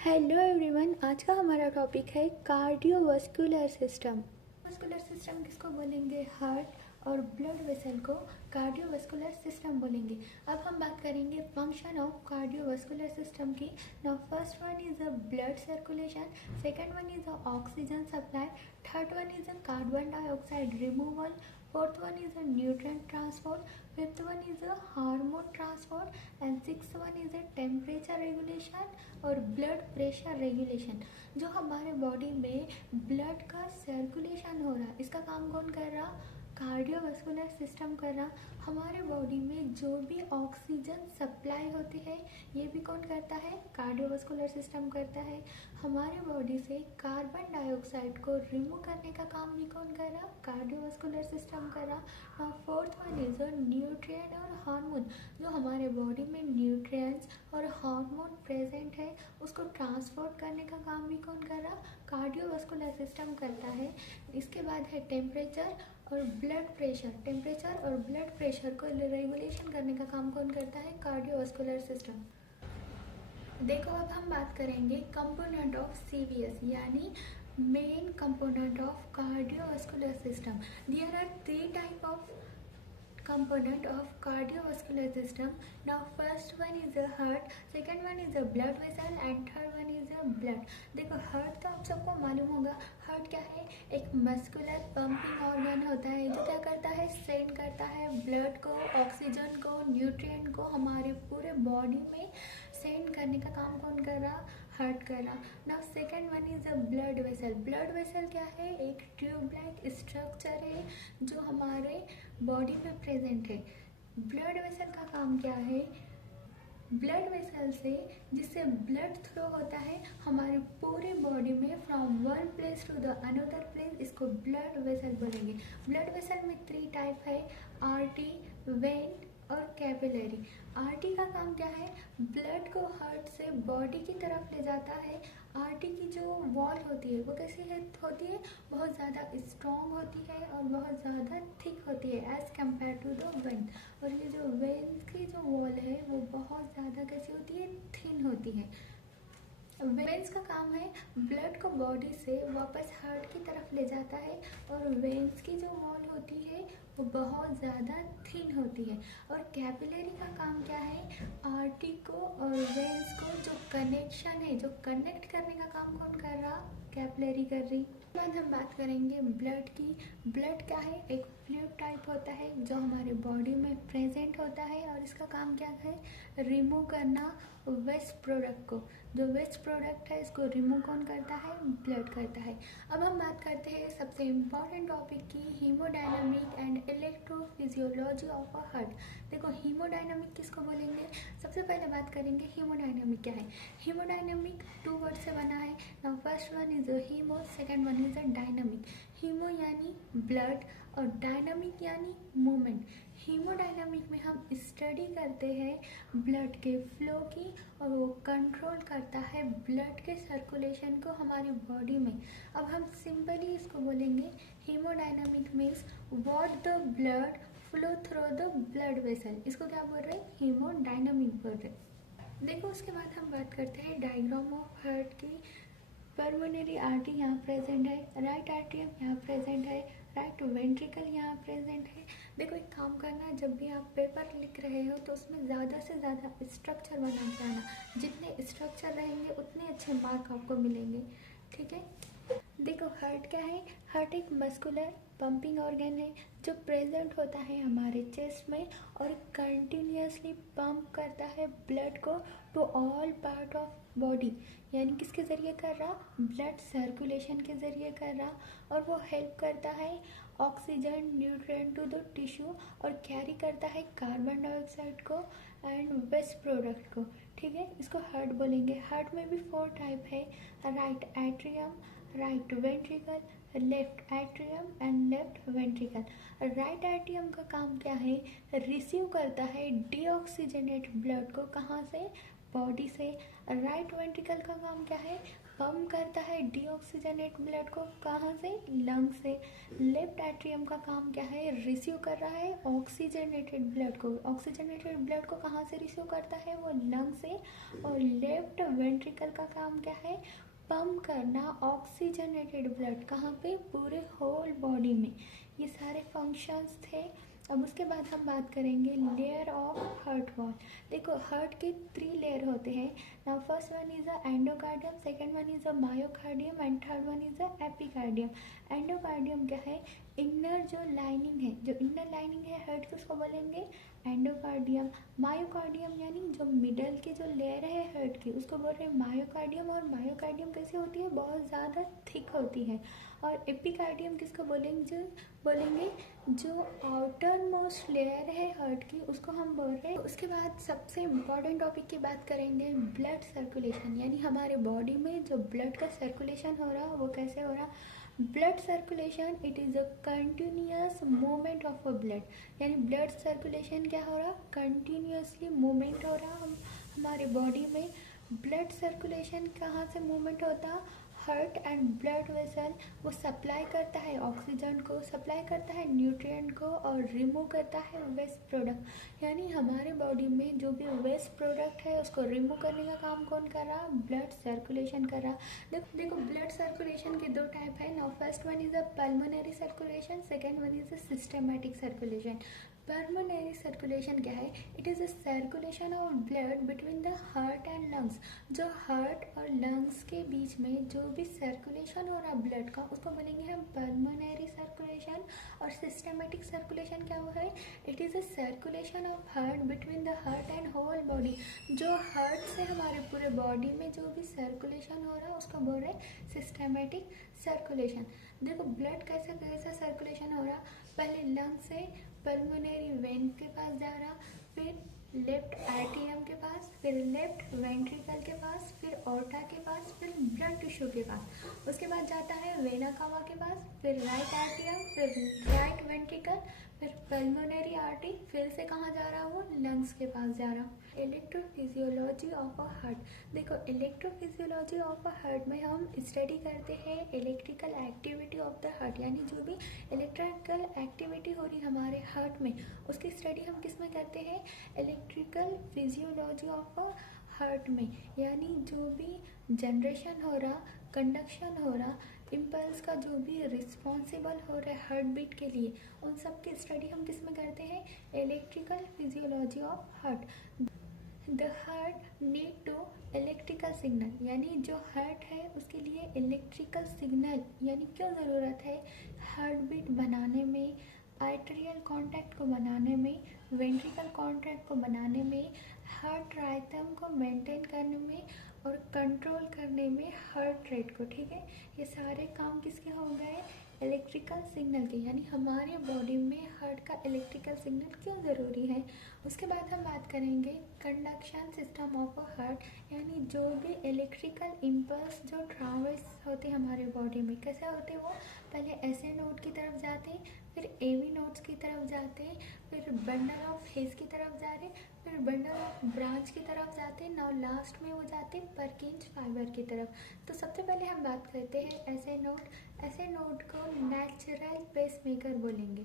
Hello everyone, आज का हमारा टॉपिक है कार्डियोवास्कुलर सिस्टम। वास्कुलर सिस्टम किसको बोलेंगे? हार्ट और ब्लड वेसल को कार्डियोवास्कुलर सिस्टम बोलेंगे। अब हम बात करेंगे फंक्शन ऑफ कार्डियोवास्कुलर सिस्टम की। Now first one is a blood circulation, second one is a oxygen supply, third one is a carbon dioxide removal, fourth one is a nutrient transport, fifth one is a hormone transport, and sixth one is a temperature regulation और blood pressure regulation. जो हमारे body में blood का circulation हो रहा है, इसका काम कौन कर रहा? कार्डियोवास्कुलर सिस्टम कर रहा। हमारे बॉडी में जो भी ऑक्सीजन सप्लाई होती है, ये भी कौन करता है? कार्डियोवास्कुलर सिस्टम करता है। हमारे बॉडी से कार्बन डाइऑक्साइड को रिमूव करने का काम भी कौन कर रहा? कार्डियोवास्कुलर सिस्टम कर रहा। और फोर्थ वन इज न्यूट्रिएंट और हार्मोन। जो हमारे बॉडी में न्यूट्रिएंट्स और हार्मोन प्रेजेंट है, उसको ट्रांसपोर्ट करने का काम भी कौन कर रहा? कार्डियोवास्कुलर सिस्टम करता है। इसके बाद है टेम्परेचर और ब्लड प्रेशर। टेम्परेचर और ब्लड प्रेशर को रेगुलेशन करने का काम कौन करता है? Cardiovascular system. देखो, अब हम बात करेंगे कंपोनेंट ऑफ सीवीएस, यानी main component of cardiovascular system. There are three type of component of cardiovascular system. Now first one is a heart, second one is a blood vessel and third one is a blood. देखो, heart तो आप सबको मालूम होगा। Heart क्या है? एक muscular pumping organ होता है जो क्या करता है? सेंड करता है ब्लड को, ऑक्सीजन को, न्यूट्रिएंट को हमारे पूरे बॉडी में सेंड करने का काम कौन कर रहा? हार्ट कर रहा। Now second one is a blood vessel. Blood vessel क्या है? एक ट्यूब लाइक स्ट्रक्चर है जो हमारे बॉडी में प्रेजेंट है। ब्लड वेसल का काम क्या है? ब्लड वेसल से जिससे ब्लड थ्रो होता है हमारे पूरे बॉडी में from one place to the another place, इसको ब्लड वेसल बोलेंगे। ब्लड वेसल में थ्री टाइप है, आर्टरी, वेन और कैपिलरी। आर्टरी का काम क्या है? ब्लड को हार्ट से बॉडी की तरफ ले जाता है। आर्टरी की जो वॉल होती है वो कैसी होती है? बहुत ज़्यादा स्ट्रॉन्ग होती है और बहुत ज़्यादा थिक होती है as compare to the vein. और ये जो वेन की जो वॉल है वो बहुत ज़्यादा कैसी होती है? थिन होती है। वेन्स का काम है ब्लड को बॉडी से वापस हार्ट की तरफ ले जाता है, और वेन्स की जो वॉल होती है वो बहुत ज़्यादा थिन होती है। और कैपिलरी का काम क्या है? आर्टरी को और वेन्स को जो कनेक्शन है, जो कनेक्ट करने का काम कौन कर रहा? कैपिलरी कर रही। बाद हम बात करेंगे ब्लड की। ब्लड क्या है? एक फ्लूइड टाइप होता है जो हमारे बॉडी में प्रेजेंट होता है और इसका काम क्या है? रिमूव करना वेस्ट प्रोडक्ट को। जो वेस्ट प्रोडक्ट है इसको रिमूव कौन करता है? ब्लड करता है। अब हम बात करते हैं सबसे इम्पॉर्टेंट टॉपिक की, hemodynamic and electrophysiology of a heart. देखो, हीमोडायनामिक किसको बोलेंगे? सबसे पहले बात करेंगे हीमोडायनामिक क्या है। हीमोडायनामिक टू वर्ड से बना है। Now first one is hemo, second one is a dynamic. Hemo यानी ब्लड और डायनामिक यानी मूवमेंट। हीमोडायनामिक में हम स्टडी करते हैं ब्लड के फ्लो की, और वो कंट्रोल करता है ब्लड के सर्कुलेशन को हमारी बॉडी में। अब हम सिंपली इसको बोलेंगे hemodynamic means what the blood flow through the blood vessel. इसको क्या बोल रहे हैं? हीमोडायनामिक बोल रहे हैं। देखो, उसके बाद हम बात करते हैं डायग्राम ऑफ हार्ट की। पल्मोनरी आर्टरी यहाँ प्रेजेंट है, राइट आर्टरियम यहाँ प्रेजेंट है, राइट वेंट्रिकल यहाँ प्रेजेंट है। देखो, एक काम करना, जब भी आप पेपर लिख रहे हो तो उसमें ज़्यादा से ज़्यादा स्ट्रक्चर बना के आना। जितने स्ट्रक्चर रहेंगे उतने अच्छे मार्क आपको मिलेंगे, ठीक है। देखो, हार्ट क्या है? हार्ट एक मस्कुलर पंपिंग ऑर्गन है जो प्रेजेंट होता है हमारे चेस्ट में और कंटिन्यूसली पंप करता है ब्लड को to all part of body. यानी किसके ज़रिए कर रहा? ब्लड सर्कुलेशन के ज़रिए कर रहा। और वो हेल्प करता है oxygen nutrient to the tissue और कैरी करता है कार्बन डाइऑक्साइड को एंड वेस्ट प्रोडक्ट को, ठीक है। इसको हार्ट बोलेंगे। हार्ट में भी फोर टाइप है, right atrium, right ventricle, left atrium and left ventricle. Right atrium का काम क्या है? रिसीव करता है डीऑक्सीजनेट ब्लड को, कहाँ से? बॉडी से। राइट वेंट्रिकल का काम क्या है, पंप करता है डीऑक्सीजनेट ब्लड को, कहाँ से, लंग से। लेफ्ट एट्रियम का काम क्या है, रिसीव कर रहा है ऑक्सीजनेटेड ब्लड को, ऑक्सीजनेटेड ब्लड को कहाँ से रिसीव करता है, वो लंग से। और लेफ्ट वेंट्रिकल का काम क्या है, पंप करना ऑक्सीजनेटेड ब्लड, कहाँ पे, पूरे होल बॉडी में। ये सारे फंक्शंस थे। अब उसके बाद हम बात करेंगे लेयर ऑफ हार्ट वॉल। देखो हार्ट के 3 लेयर होते हैं। Now first one is a endocardium, second one is a myocardium and third one is a epicardium. Endocardium क्या है, इनर जो लाइनिंग है, जो इनर लाइनिंग है हार्ट की, उसको बोलेंगे एंडोकार्डियम। मायोकार्डियम यानी जो मिडल की जो लेयर है हार्ट की, उसको बोल रहे हैं मायोकार्डियम। और मायोकार्डियम कैसे होती है, बहुत ज़्यादा थिक होती है। और एपिकार्डियम किसको बोलेंगे जो आउटर मोस्ट लेयर है हार्ट की, उसको हम बोल रहे हैं। उसके बाद सबसे इम्पॉर्टेंट टॉपिक की बात करेंगे ब्लड सर्कुलेशन, यानी हमारे बॉडी में जो ब्लड का सर्कुलेशन हो रहा वो कैसे हो रहा। Blood circulation it is a continuous movement of a blood, यानी ब्लड सर्कुलेशन क्या हो रहा, कंटिन्यूअसली मूवमेंट हो रहा हमारे बॉडी में। ब्लड सर्कुलेशन कहाँ से मूवमेंट होता, हार्ट एंड ब्लड वेसल वो सप्लाई करता है ऑक्सीजन को, सप्लाई करता है न्यूट्रिएंट को, और रिमूव करता है वेस्ट प्रोडक्ट। यानी हमारे बॉडी में जो भी वेस्ट प्रोडक्ट है उसको रिमूव करने का काम कौन कर रहा, ब्लड सर्कुलेशन कर रहा। देखो ब्लड सर्कुलेशन के 2 टाइप है। Now first one is a pulmonary circulation, second one is a systematic circulation. Pulmonary circulation क्या है, it is a circulation of blood between the heart and lungs. जो heart और lungs के बीच में जो भी सर्कुलेशन हो रहा ब्लड का, उसको बोलेंगे हम पल्मोनरी सर्कुलेशन। और सिस्टमैटिक सर्कुलेशन क्या हुआ है, it is a circulation of heart between the heart and whole body. जो हार्ट से हमारे पूरे बॉडी में जो भी सर्कुलेशन हो रहा है उसको बोल रहे हैं सिस्टमैटिक सर्कुलेशन। देखो ब्लड कैसे कैसा सर्कुलेशन हो रहा, पहले लंग से पल्मोनरी वेन के पास जा रहा, फिर लेफ्ट एट्रियम के पास, फिर लेफ्ट वेंट्रिकल के पास, फिर ऑर्टा के पास, फिर ब्लड टिश्यू के पास। उसके बाद जाता है वेना कावा के पास, फिर राइट एट्रियम, फिर राइट वेंट्रिकल, फिर पल्मोनरी आर्टरी, फिर से कहाँ जा रहा, वो लंग्स के पास जा रहा। Electrophysiology of a heart. देखो इलेक्ट्रोफिजियोलॉजी ऑफ अ हार्ट में हम स्टडी करते हैं electrical activity of the heart, यानी जो भी इलेक्ट्रिकल एक्टिविटी हो रही हमारे हार्ट में, उसकी स्टडी हम किस में करते हैं, electrical physiology of a heart में। यानी जो भी जनरेशन हो रहा, कंडक्शन हो रहा, इम्पल्स का जो भी रिस्पॉन्सिबल हो रहा है हार्ट बीट के लिए, उन सब की स्टडी हम किस में करते हैं, electrical physiology of heart. The heart need to electrical signal, यानी जो हार्ट है उसके लिए इलेक्ट्रिकल सिग्नल यानी क्यों ज़रूरत है, हार्ट बीट बनाने में, आर्टेरियल कॉन्टैक्ट को बनाने में, वेंट्रिकल कॉन्टैक्ट को बनाने में, हार्ट राइथम को मेंटेन करने में, और कंट्रोल करने में हार्ट रेट को। ठीक है, ये सारे काम किसके हो गए, इलेक्ट्रिकल सिग्नल के। यानी हमारे बॉडी में हार्ट का इलेक्ट्रिकल सिग्नल क्यों ज़रूरी है। उसके बाद हम बात करेंगे conduction system of a heart, यानी जो भी इलेक्ट्रिकल इम्पल्स जो ट्रैवल्स होते हैं हमारे बॉडी में, कैसे होते हैं वो, पहले एसए नोड की तरफ जाते हैं, फिर एवी नोड्स की तरफ जाते हैं, फिर बंडल ऑफ हेज की तरफ जा रहे, फिर बंडल ऑफ ब्रांच की तरफ जाते हैं, नाउ लास्ट में वो जाते हैं परकिंज फाइबर की तरफ। तो सबसे पहले हम बात करते हैं एसए नोड। एसए नोड को नेचुरल पेसमेकर बोलेंगे।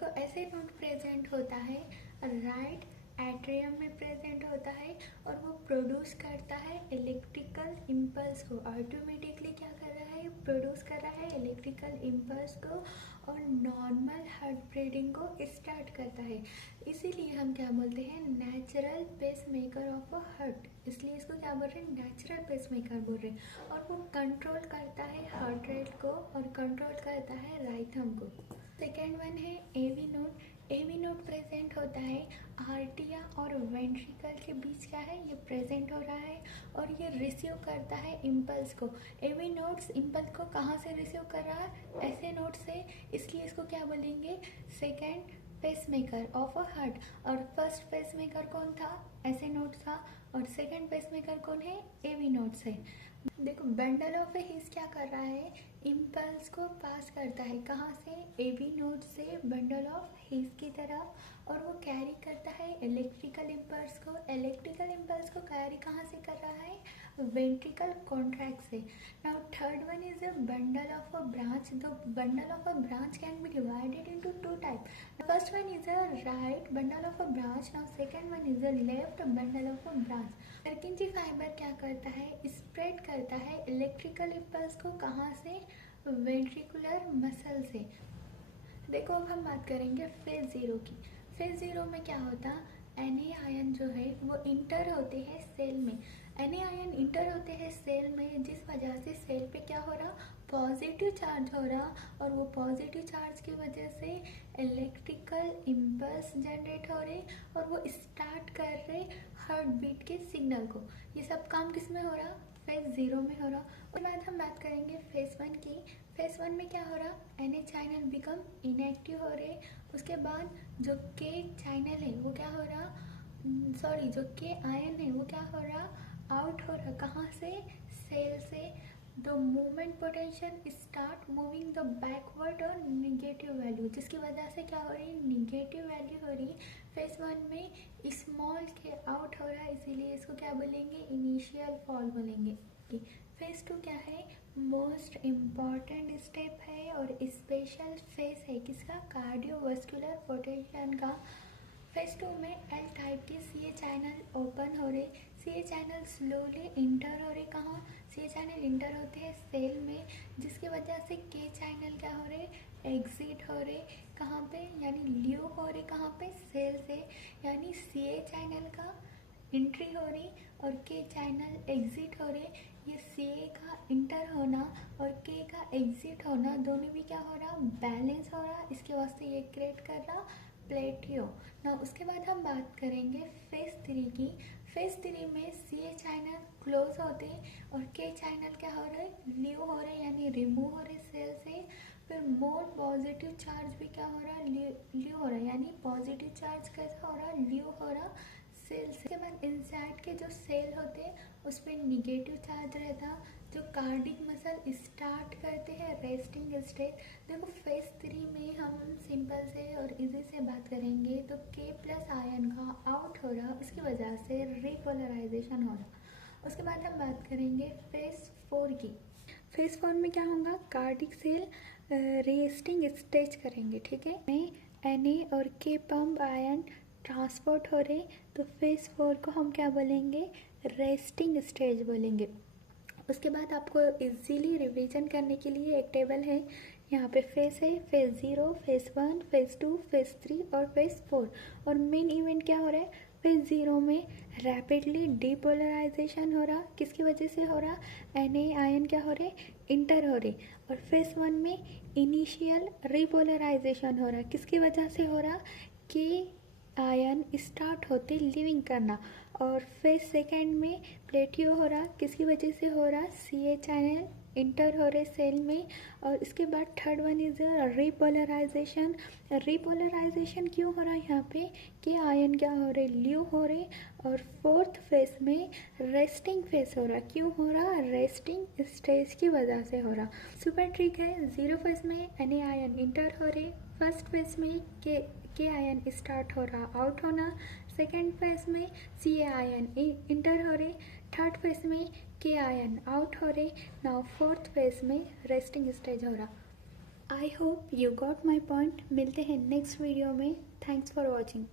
तो एसए नोड प्रेजेंट होता है राइट एट्रियम में प्रेजेंट होता है, और वो प्रोड्यूस करता है इलेक्ट्रिकल इम्पल्स को। ऑटोमेटिकली क्या कर रहा है, प्रोड्यूस कर रहा है इलेक्ट्रिकल इम्पल्स को, और नॉर्मल हार्ट बीटिंग को स्टार्ट करता है। इसीलिए हम क्या बोलते हैं, natural pacemaker of a heart. इसलिए इसको क्या बोल रहे हैं, नेचुरल पेसमेकर बोल रहे हैं। और वो कंट्रोल करता है हार्ट रेट को, और कंट्रोल करता है राइथम को। सेकेंड वन है AV node. AV node present होता है आर्टिया और वेंट्रिकल के बीच, क्या है, ये प्रेजेंट हो रहा है, और ये रिसीव करता है इम्पल्स को। एवी नोड्स इम्पल्स को कहाँ से रिसीव कर रहा है, ऐसे नोड से, इसलिए इसको क्या बोलेंगे, second pacemaker of a heart. और फर्स्ट पेसमेकर कौन था, ऐसे नोड था, और सेकेंड पेसमेकर कौन है, एवी नोड्स है। देखो बंडल ऑफ हिज क्या कर रहा है, इम्पल्स को पास करता है, कहाँ से, एबी नोड से बंडल ऑफ हीस की तरफ, और वो कैरी करता है इलेक्ट्रिकल इम्पल्स को। इलेक्ट्रिकल इम्पल्स को कैरी कहाँ से कर रहा है, वेंट्रिकल कॉन्ट्रैक्ट से। Now third one is a bundle of a branch. The bundle of a branch can be divided into two type. First one is a right bundle of a branch, now second one is a left bundle of a branch. पर्किंजी fibre क्या करता है, spread करता है electrical impulse को, कहाँ से, ventricular muscle से। देखो अब हम बात करेंगे फेज जीरो की। फेज जीरो में क्या होता, Na आयन जो है वो इंटर होते हैं सेल में। Na आयन इंटर होते हैं सेल में, जिस वजह से सेल पे क्या हो रहा, पॉजिटिव चार्ज हो रहा, और वो पॉजिटिव चार्ज की वजह से इलेक्ट्रिकल इम्पल्स जनरेट हो रहे, और वो स्टार्ट कर रहे हार्ट बीट के सिग्नल को। ये सब काम किस में हो रहा, फेज जीरो में हो रहा। उसके बाद हम बात करेंगे फेज वन की। फेज वन में क्या हो रहा, Na चैनल बिकम इनएक्टिव हो रहे। उसके बाद जो K चैनल है वो क्या हो रहा, सॉरी जो K आयन है वो क्या हो रहा, आउट हो रहा, कहाँ से, सेल से। The movement potential start moving the backward और निगेटिव वैल्यू, जिसकी वजह से क्या हो रही, निगेटिव वैल्यू हो रही। फेज वन में स्मॉल के आउट हो रहा है, इसीलिए इसको क्या बोलेंगे, इनिशियल फॉल बोलेंगे। फेज टू क्या है, मोस्ट इम्पॉर्टेंट स्टेप है और स्पेशल फेज है किसका, कार्डियोवास्कुलर पोटेंशियल का। फेज टू में एल टाइप के सी ए चैनल ओपन हो रहे, सी ए चैनल स्लोली इंटर हो रहे, कहाँ, सी ए चैनल इंटर होते हैं सेल में, जिसकी वजह से के चैनल क्या हो रहे, एग्जिट हो रहे, कहाँ पे, यानी ल्यू हो रहे, कहाँ पे, सेल से। यानी सी ए चैनल का एंट्री हो रही और के चैनल एग्जिट हो रहे। ये सी ए का इंटर होना और के का एग्जिट होना दोनों भी क्या हो रहा, बैलेंस हो रहा, इसके वास्ते ये क्रिएट कर रहा प्लेटियो ना। उसके बाद हम बात करेंगे फेज थ्री की। फेज थ्री में सी ए चैनल क्लोज होते और के चैनल क्या हो रहे, लीव हो रहे, यानी रिमूव हो रहे सेल से। फिर मोर पॉजिटिव चार्ज भी क्या हो रहा, लीव हो रहा है, यानी पॉजिटिव चार्ज कैसा हो रहा, लीव हो रहा सेल से। के बाद इनसाइड के जो सेल होते उस पर निगेटिव चार्ज रहता। जो कार्डिक मसल स्टार्ट करते हैं रेस्टिंग स्टेज। देखो फेज थ्री में हम सिंपल से और इजी से बात करेंगे तो के प्लस आयन का आउट हो रहा, उसकी वजह से रिपोलराइजेशन हो रहा। उसके बाद हम बात करेंगे फेज फोर की। फेज फोर में क्या होगा, कार्डिक सेल रेस्टिंग स्टेज करेंगे, ठीक है। Na और के पंप आयन ट्रांसपोर्ट हो रहे, तो फेज फोर को हम क्या बोलेंगे, रेस्टिंग स्टेज बोलेंगे। उसके बाद आपको इजीली रिवीजन करने के लिए एक टेबल है, यहाँ पे फेज है, phase zero, phase one, phase two, phase three और फेज फोर। और मेन इवेंट क्या हो रहा है, फेज जीरो में रैपिडली डीपोलराइजेशन हो रहा, किसकी वजह से हो रहा, Na आयन क्या हो रहे, इंटर हो रहे। और फेज वन में इनिशियल रिपोलराइजेशन हो रहा, किसकी वजह से हो रहा, कि आयन स्टार्ट होते लिविंग करना। और फेज सेकेंड में प्लेटियो हो रहा, किसकी वजह से हो रहा, सी ए चैनल इंटर हो रहे सेल में। और इसके बाद third one is repolarisation. Repolarisation क्यों हो रहा है यहाँ पे, कि आयन क्या हो रहे, ल्यू हो रहे। और फोर्थ फेज में रेस्टिंग फेज हो रहा, क्यों हो रहा, रेस्टिंग स्टेज की वजह से हो रहा। सुपर ट्रिक है, जीरो फेज में Na आयन इंटर हो रहे, फर्स्ट फेज में के आयन स्टार्ट हो रहा, आउट होना। सेकेंड फेज में सी ए आयन इंटर हो रहे, थर्ड फेज में के आयन आउट हो रहे। नाउ फोर्थ फेज में रेस्टिंग स्टेज हो रहा। I hope you got my point. मिलते हैं नेक्स्ट वीडियो में। Thanks for watching.